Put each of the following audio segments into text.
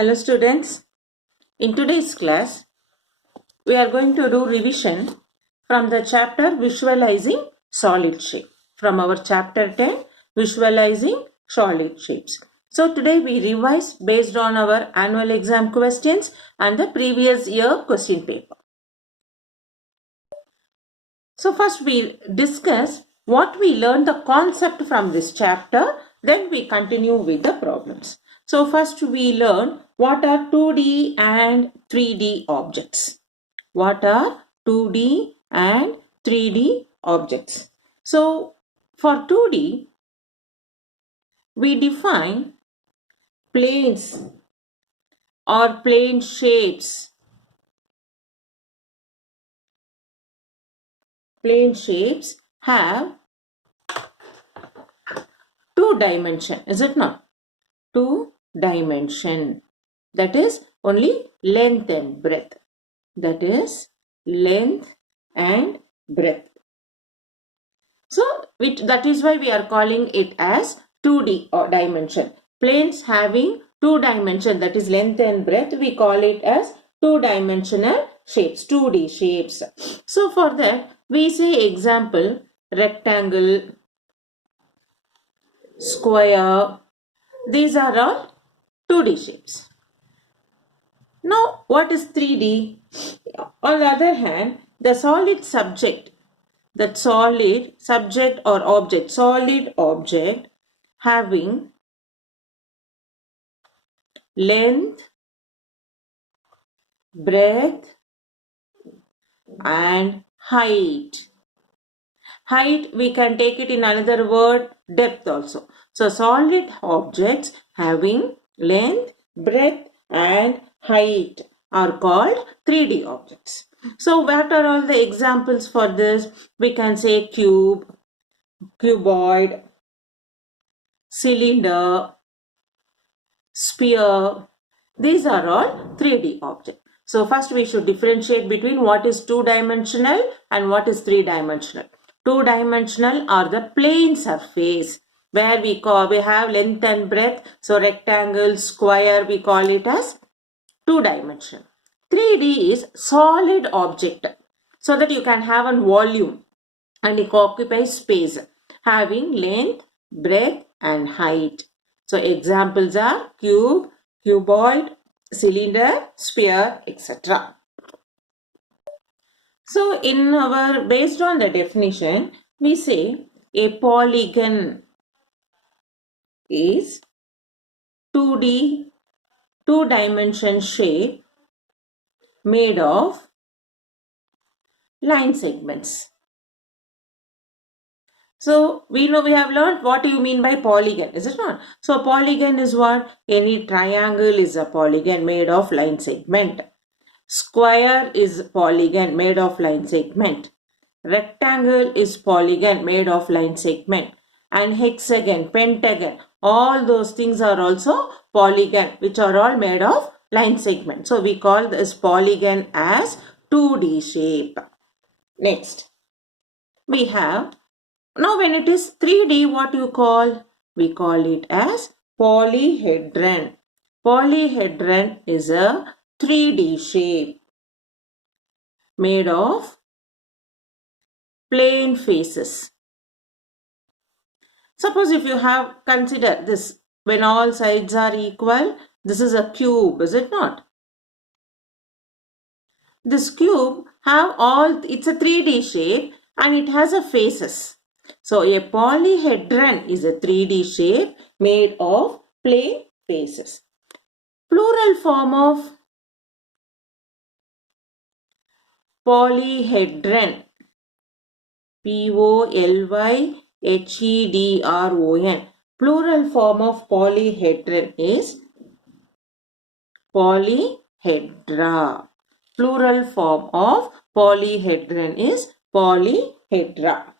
Hello students, in today's class we are going to do revision from the chapter Visualizing Solid Shape, from our chapter 10 Visualizing Solid Shapes. So today we revise based on our annual exam questions and the previous year question paper. So first we discuss what we learned the concept from this chapter, then we continue with the problems. So first we learn what are 2D and 3D objects. What are 2D and 3D objects? So for 2D, we define planes or plane shapes. Plane shapes have two dimension, is it not? Two dimension, that is only length and breadth. That is length and breadth. So that is why we are calling it as 2D dimension. Planes having two dimension, that is length and breadth, we call it as two-dimensional shapes, 2D shapes. So for that we say example rectangle, square, these are all 2D shapes. Now what is 3D? On the other hand, the solid subject, that solid subject or object, solid object having length, breadth and height. Height we can take it in another word, depth also. So solid objects having length, breadth and height are called 3D objects. So what are all the examples for this? We can say cube, cuboid, cylinder, sphere. These are all 3D objects. So first we should differentiate between what is two-dimensional and what is three-dimensional. Two-dimensional are the plane surface where we have length and breadth. So rectangle, square, we call it as two-dimensional. 3D is solid object, so that you can have a volume and it occupies space having length, breadth and height. So examples are cube, cuboid, cylinder, sphere, etc. So in our, based on the definition, we say a polygon is 2D, two-dimension shape made of line segments. So we know, we have learned what do you mean by polygon, is it not? So polygon is what? Any triangle is a polygon made of line segment. Square is polygon made of line segment. Rectangle is polygon made of line segment. And hexagon, pentagon, all those things are also polygon, which are all made of line segment. So we call this polygon as 2D shape. Next, we have, now when it is 3D, what you call? We call it as polyhedron. Polyhedron is a 3D shape made of plane faces. Suppose if you have, consider this, when all sides are equal, this is a cube, is it not? This cube have all, it's a 3D shape and it has a faces. So a polyhedron is a 3D shape made of plane faces. Plural form of polyhedron, Polyhedron. Plural form of polyhedron is polyhedra. Plural form of polyhedron is polyhedra.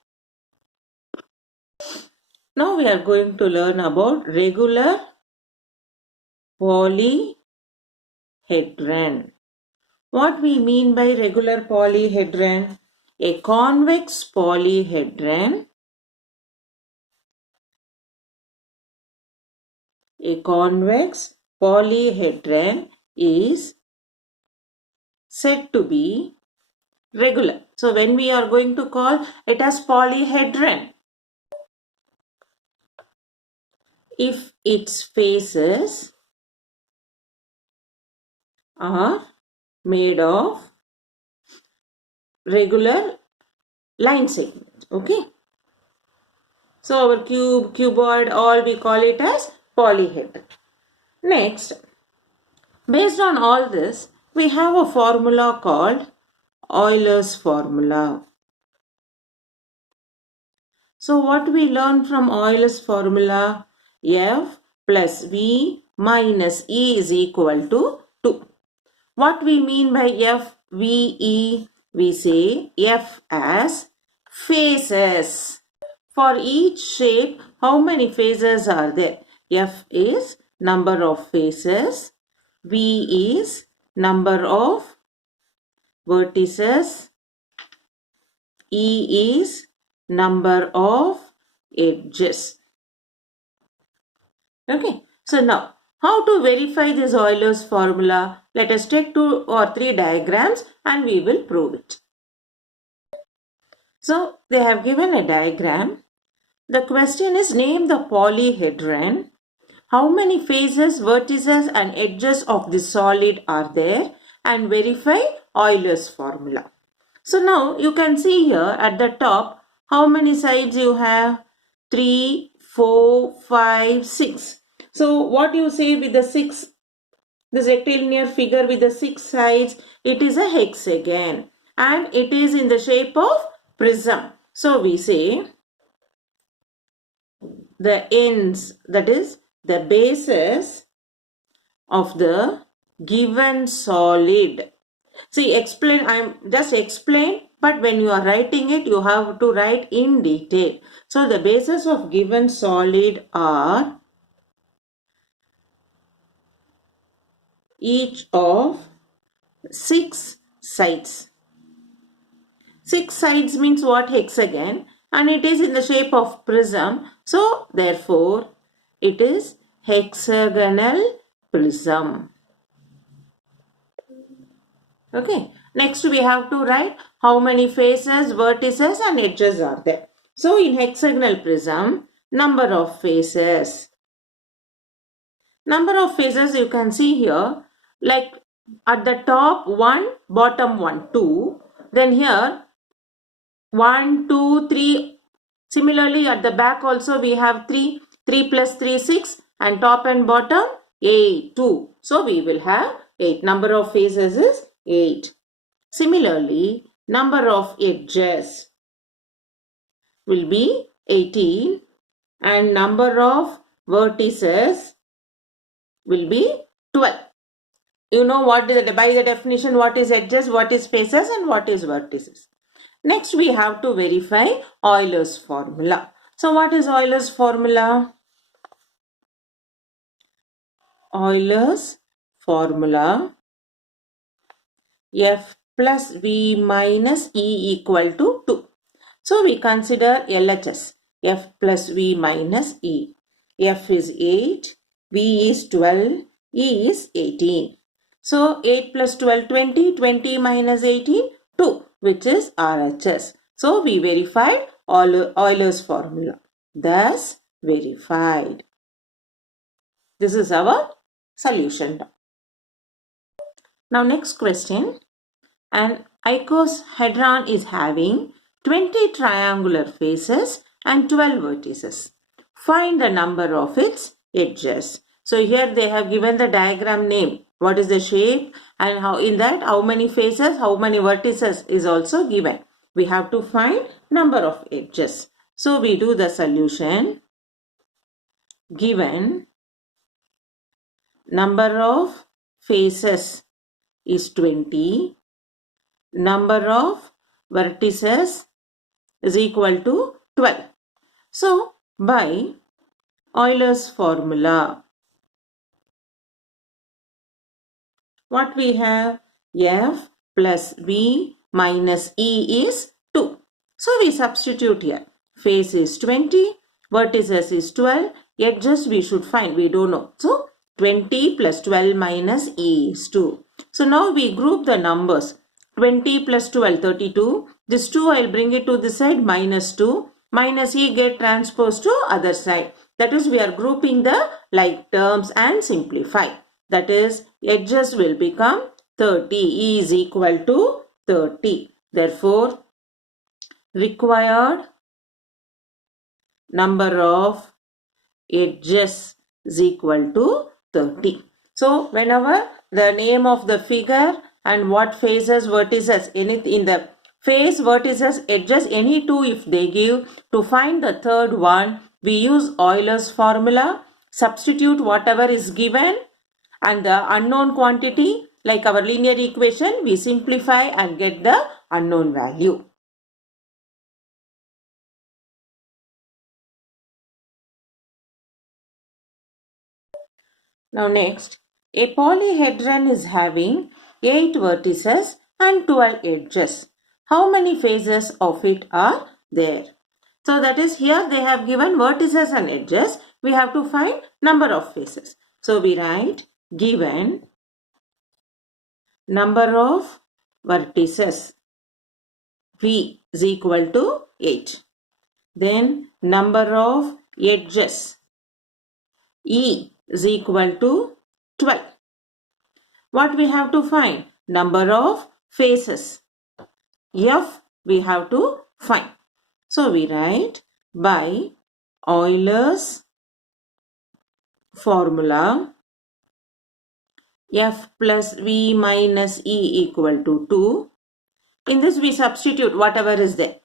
Now we are going to learn about regular polyhedron. What we mean by regular polyhedron? A convex polyhedron, a convex polyhedron is said to be regular. So when we are going to call it as polyhedron, if its faces are made of regular line segments. Okay. So our cuboid, all we call it as polyhedron. Next, based on all this, we have a formula called Euler's formula. So what we learn from Euler's formula? F plus V minus E is equal to 2. What we mean by F, V, E? We say F as faces. For each shape, how many faces are there? F is number of faces. V is number of vertices. E is number of edges. Okay. So now, how to verify this Euler's formula? Let us take 2 or 3 diagrams and we will prove it. So they have given a diagram. The question is, name the polyhedron. How many faces, vertices and edges of the solid are there, and verify Euler's formula. So now you can see here at the top how many sides you have? 3, 4, 5, 6. So what you say with the 6, this rectilinear figure with the 6 sides, it is a hexagon and it is in the shape of prism. So we say the ends, that is the bases of the given solid. See, I'm just explain, but when you are writing it, you have to write in detail. So the bases of given solid are each of 6 sides. 6 sides means what? Hexagon, and it is in the shape of prism. So therefore it is hexagonal prism. Okay. Next we have to write how many faces, vertices and edges are there. So in hexagonal prism, number of faces. Number of faces you can see here, like at the top 1, bottom 1, 2. Then here 1, 2, 3. Similarly at the back also we have 3. 3 plus 3, 6. And top and bottom 8, 2. So we will have 8. Number of faces is 8. Similarly, number of edges will be 18 and number of vertices will be 12. You know what is by the definition what is edges, what is faces and what is vertices. Next we have to verify Euler's formula. So what is Euler's formula? Euler's formula, F plus V minus E equal to 2. So we consider LHS, F plus V minus E. F is 8, V is 12, E is 18. So 8 plus 12, 20, 20 minus 18, 2, which is RHS. So we verified Euler's formula. Thus verified. This is our solution. Now next question. An icosahedron is having 20 triangular faces and 12 vertices. Find the number of its edges. So here they have given the diagram name. What is the shape and how in that how many faces, how many vertices is also given. We have to find number of edges. So we do the solution. Given number of faces is 20. Number of vertices is equal to 12. So, by Euler's formula, what we have? F plus V minus E is 2. So, we substitute here. Face is 20, vertices is 12, edges we should find, we don't know. So, 20 plus 12 minus E is 2. So now we group the numbers. 20 plus 12, 32. This 2 I will bring it to this side, minus 2. Minus E get transposed to other side. That is, we are grouping the like terms and simplify. That is, edges will become 30. E is equal to 30. Therefore, required number of edges is equal to 30. So, whenever the name of the figure and what faces, vertices, anything in the face, vertices, edges, any two if they give, to find the third one, we use Euler's formula, substitute whatever is given and the unknown quantity, like our linear equation, we simplify and get the unknown value. Now next, a polyhedron is having 8 vertices and 12 edges. How many faces of it are there? So that is, here they have given vertices and edges. We have to find number of faces. So we write given number of vertices V is equal to 8. Then number of edges E is equal to 12. What we have to find? Number of faces. F we have to find. So we write by Euler's formula, F plus V minus E equal to 2. In this we substitute whatever is there.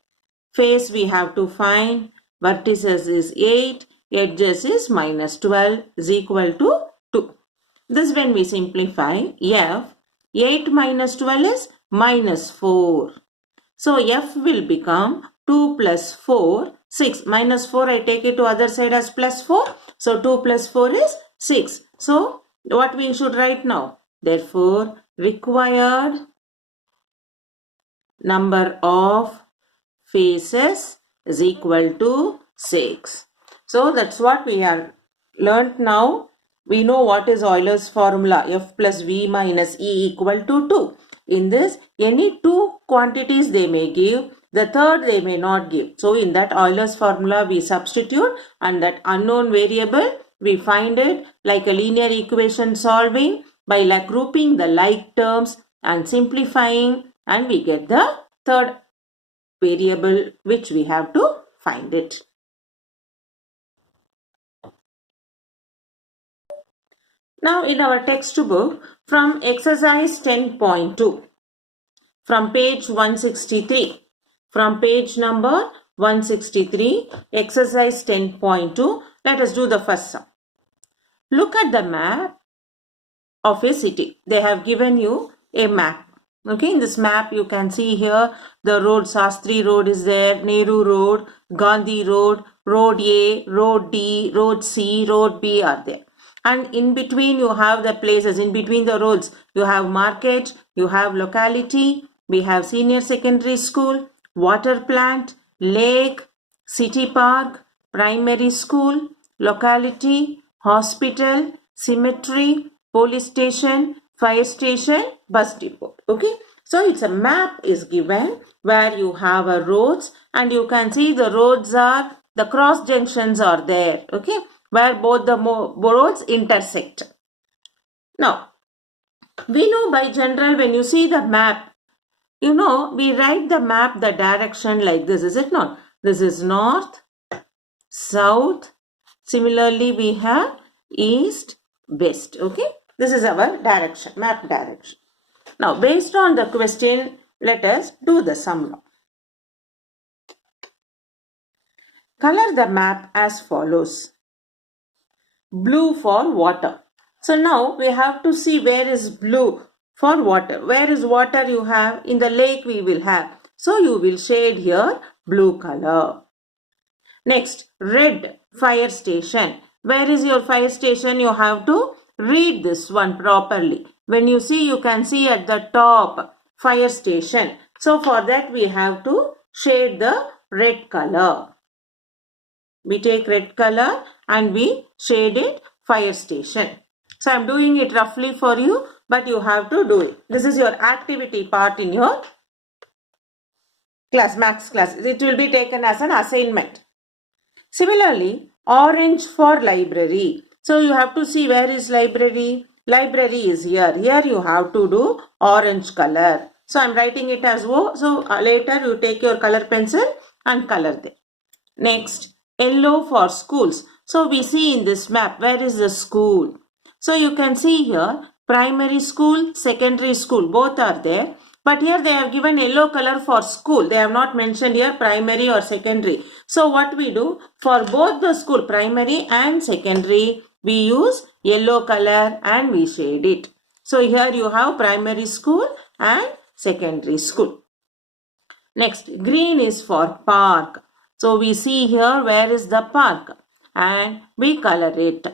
Face we have to find. Vertices is 8. Edges is minus 12 is equal to 2. This when we simplify, F 8 minus 12 is minus 4. So F will become 2 plus 4, 6. Minus 4 I take it to other side as plus 4. So 2 plus 4 is 6. So what we should write now? Therefore, required number of faces is equal to 6. So that's what we have learnt now. We know what is Euler's formula, F plus V minus E equal to 2. In this, any two quantities they may give, the third they may not give. So in that Euler's formula we substitute, and that unknown variable we find it like a linear equation solving by like grouping the like terms and simplifying, and we get the third variable which we have to find it. Now in our textbook from exercise 10.2 from page 163, from page number 163, exercise 10.2, let us do the first sum. Look at the map of a city. They have given you a map. Okay, in this map you can see here the road, Sastri Road is there, Nehru Road, Gandhi Road, Road A, Road D, Road C, Road B are there. And in between you have the places, in between the roads, you have market, you have locality, we have senior secondary school, water plant, lake, city park, primary school, locality, hospital, cemetery, police station, fire station, bus depot. Okay, so it's a map is given where you have a roads, and you can see the roads are, the cross junctions are there. Okay, where both the roads intersect. Now, we know by general when you see the map, you know, we write the map, the direction like this, is it not? This is north, south. Similarly, we have east, west. Okay, this is our direction, map direction. Now, based on the question, let us do the sum now. Color the map as follows. Blue for water. So now we have to see where is blue for water. Where is water you have? In the lake we will have. So you will shade here blue color. Next, red, fire station. Where is your fire station? You have to read this one properly. When you see, you can see at the top fire station. So for that we have to shade the red color. We take red color and we shade it fire station. So I'm doing it roughly for you, but you have to do it. This is your activity part in your class, maths class. It will be taken as an assignment. Similarly, orange for library. So you have to see where is library. Library is here. Here you have to do orange color. So I'm writing it as O. So later you take your color pencil and color there. Next, yellow for schools. So we see in this map, where is the school? So you can see here, primary school, secondary school, both are there. But here they have given yellow color for school. They have not mentioned here primary or secondary. So what we do, for both the school, primary and secondary, we use yellow color and we shade it. So here you have primary school and secondary school. Next, green is for park. So we see here where is the park and we color it.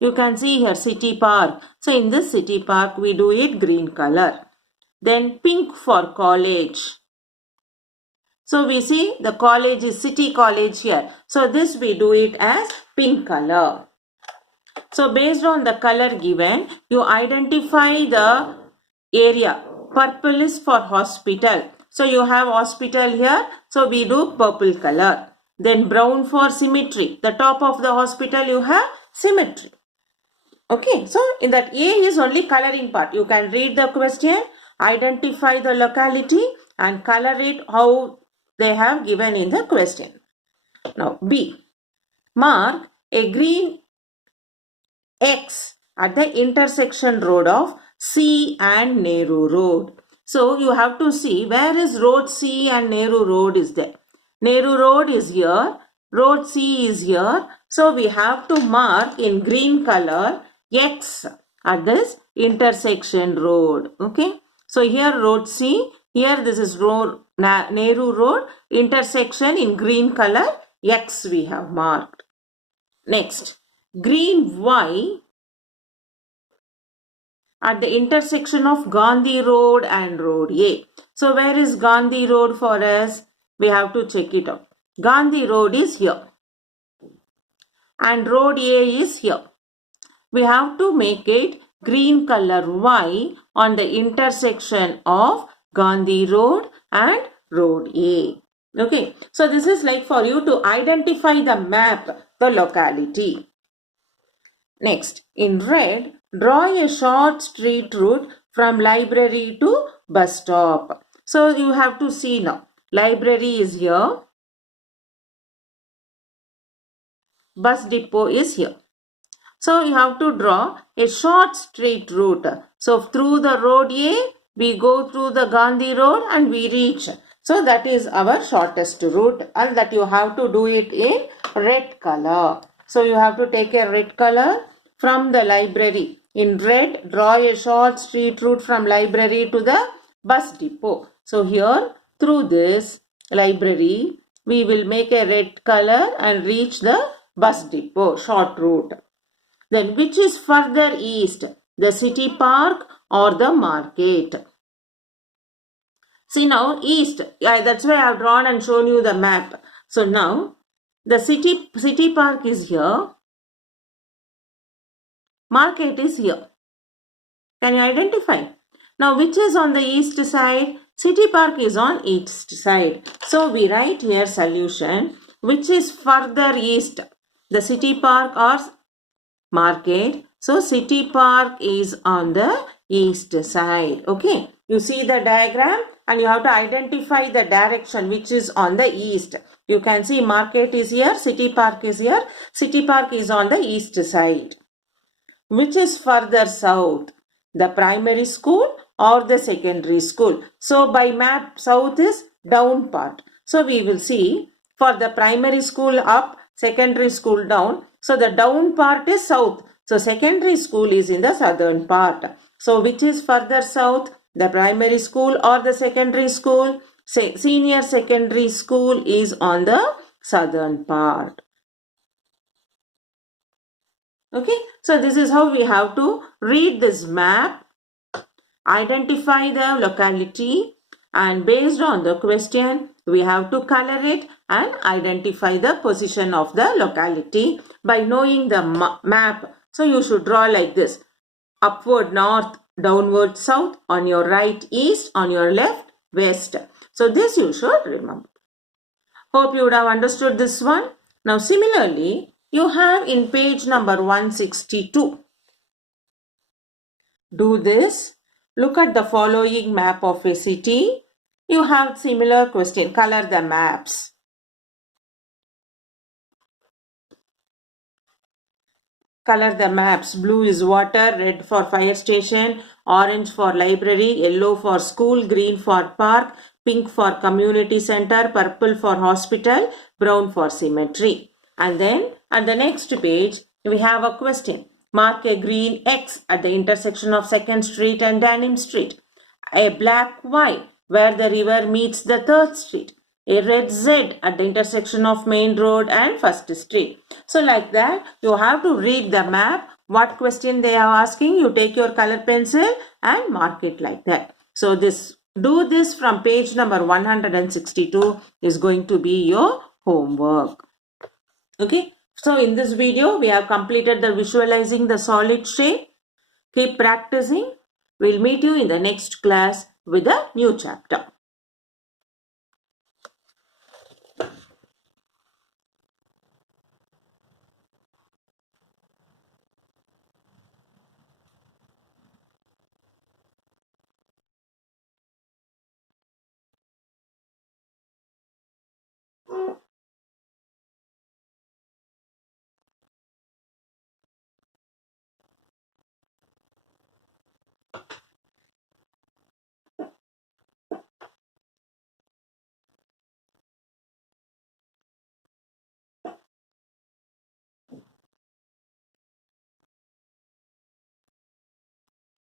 You can see here city park. So in this city park we do it green color. Then pink for college. So we see the college is city college here. So this we do it as pink color. So based on the color given, you identify the area. Purple is for hospital. So you have hospital here. So we do purple color. Then brown for symmetry. The top of the hospital you have symmetry. Okay, so in that A is only coloring part. You can read the question, identify the locality and color it how they have given in the question. Now B, mark a green X at the intersection road of C and Nehru Road. So you have to see where is road C and Nehru Road is there. Nehru Road is here, road C is here. So we have to mark in green color X at this intersection road. Okay. So here road C, here this is road Nehru Road, intersection in green color X we have marked. Next, green Y at the intersection of Gandhi Road and Road A. So where is Gandhi Road for us? We have to check it out. Gandhi Road is here and Road A is here. We have to make it green color Y on the intersection of Gandhi Road and Road A. Okay, so this is like for you to identify the map, the locality. Next, in red, draw a short street route from library to bus stop. So you have to see now, library is here, bus depot is here. So you have to draw a short street route. So through the road A, we go through the Gandhi Road and we reach. So that is our shortest route and that you have to do it in red color. So you have to take a red color from the library. In red, draw a short street route from library to the bus depot. So here through this library, we will make a red color and reach the bus depot, short route. Then which is further east, the city park or the market? See now east, that's why I have drawn and shown you the map. So now the city park is here, market is here. Can you identify? Now which is on the east side? City park is on east side. So we write here solution, which is further east, the city park or market. So city park is on the east side. Okay, you see the diagram and you have to identify the direction which is on the east. You can see market is here, city park is here. City park is on the east side. Which is further south, the primary school or the secondary school? So by map, south is down part. So we will see for the primary school up, secondary school down. So the down part is south. So secondary school is in the southern part. So which is further south, the primary school or the secondary school? Senior secondary school is on the southern part. Okay, so this is how we have to read this map, identify the locality, and based on the question, we have to color it and identify the position of the locality by knowing the map. So you should draw like this. Upward north, downward south, on your right east, on your left west. So this you should remember. Hope you would have understood this one. Now similarly, you have in page number 162. Do this. Look at the following map of a city. You have similar question. Color the maps. Color the maps. Blue is water, red for fire station, orange for library, yellow for school, green for park, pink for community center, purple for hospital, brown for cemetery. And then at the next page, we have a question. Mark a green X at the intersection of 2nd Street and Danim Street. A black Y where the river meets the 3rd Street. A red Z at the intersection of Main Road and 1st Street. So like that, you have to read the map. What question they are asking, you take your color pencil and mark it like that. So do this from page number 162 is going to be your homework. Okay. So in this video, we have completed the visualizing the solid shape. Keep practicing. We'll meet you in the next class with a new chapter.